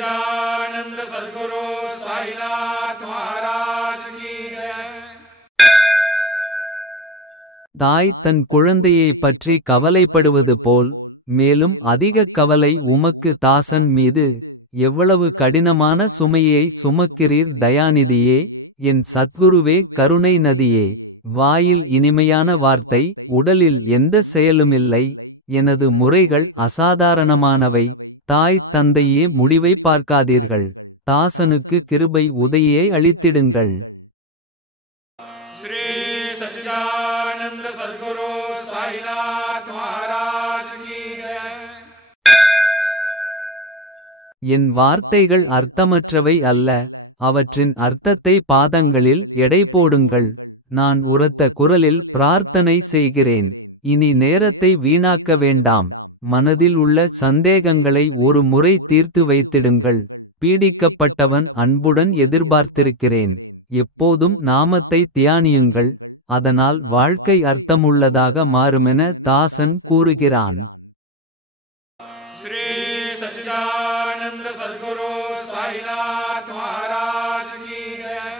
सच्चिदानंद सद्गुरु साईनाथ महाराज की जय। தாய் தன் குழந்தையைப் பற்றி கவலைப்படுவது போல் மேலும் அதிகக் கவலை உமக்கு தாசன் மீது எவ்வளவு கடினமான சுமையை சுமக்கிறீர் தயாநிதியே. என் சத்குருவே கருணை நதியே. வாயில் இனிமையான வார்த்தை உடலில் எந்த செயலுமில்லை. எனது முறைகள் அசாதாரணமானவை. தாய் தந்தையே முடிவை பார்க்காதீர்கள். தாசனுக்கு கிருபை உதவியை அளித்திடுங்கள். श्री सच्चिदानंद सद्गुरु साईनाथ महाराज की जय। என் வார்த்தைகள் அர்த்தமற்றவை அல்ல. அவற்றின் அர்த்தத்தை பாதங்களில் எடை போடுங்கள். நான் உரத்த குரலில் பிரார்த்தனை செய்கிறேன். இனி நேரத்தை வீணாக்க வேண்டாம். மனதில் உள்ள சந்தேகங்களை ஒரு முறை தீர்த்து வைத்திடுங்கள். பீடிக்கப்பட்டவன் அன்புடன் எதிர்பார்த்திருக்கிறேன். எப்போதும் நாமத்தை தியானியுங்கள். அதனால் வாழ்க்கை அர்த்தமுள்ளதாக மாறுமென தாசன் கூறுகிறான். श्री सच्चिदानंद सद्गुरु साईनाथ महाराज की जय।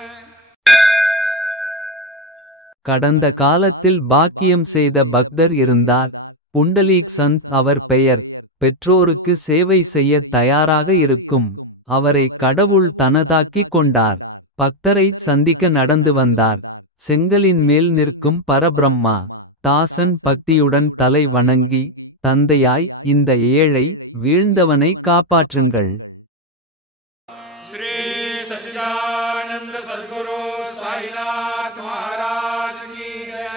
கடந்த காலத்தில் பாக்கியம் செய்த பக்தர் இருந்தார். புண்டலீக் சந்த் அவர் பெயர். பெற்றோருக்கு சேவை செய்ய தயாராக இருக்கும். அவரை கடவுள் தனதாக்கிக் கொண்டார். பக்தரைச் சந்திக்க நடந்து வந்தார். செங்கலின் மேல் நிற்கும் பரபிரம்மா. தாசன் பக்தியுடன் தலை வணங்கி தந்தையாய் இந்த ஏழை வீழ்ந்தவனை காப்பாற்றுங்கள். श्री सच्चिदानंद सद्गुरु साईनाथ महाराज की जय।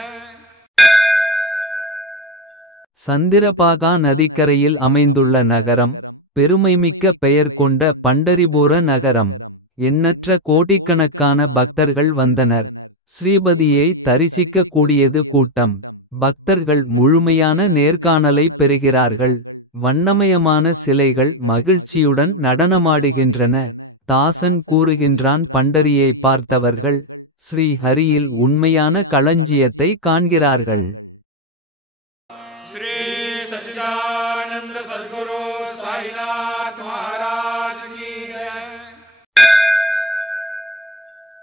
சந்திரபாகா நதிக்கரையில் அமைந்துள்ள நகரம். பெருமைமிக்க பெயர் கொண்ட பண்டரிபுர நகரம். எண்ணற்ற கோடிக்கணக்கான பக்தர்கள் வந்தனர். ஸ்ரீபதியை தரிசிக்க கூடியது கூட்டம். பக்தர்கள் முழுமையான நேர்காணலை பெறுகிறார்கள். வண்ணமயமான சிலைகள் மகிழ்ச்சியுடன் நடனமாடுகின்றன. தாசன் கூறுகின்றான் பண்டரியை பார்த்தவர்கள் ஸ்ரீ ஹரியில் உண்மையான களஞ்சியத்தை காண்கிறார்கள். श्री सच्चिदानंद सद्गुरु साईनाथ महाराज की जय।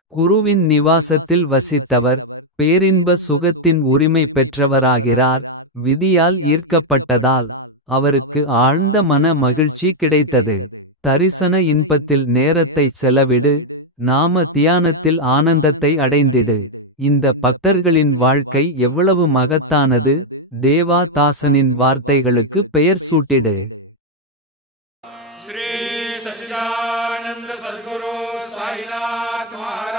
குருவின் நிவாசத்தில் வசித்தவர் பேரின்ப சுகத்தின் உரிமை பெற்றவராகிறார். விதியால் ஈர்க்கப்பட்டதால் அவருக்கு ஆழ்ந்த மன மகிழ்ச்சி கிடைத்தது. தரிசன இன்பத்தில் நேரத்தை செலவிடு. நாம தியானத்தில் ஆனந்தத்தை அடைந்திடு. இந்த பக்தர்களின் வாழ்க்கை எவ்வளவு மகத்தானது. தேவா தாசனின் வார்த்தைகளுக்கு பெயர் சூட்டிடு. श्री सच्चिदानंद सद्गुरु साईनाथ महाराज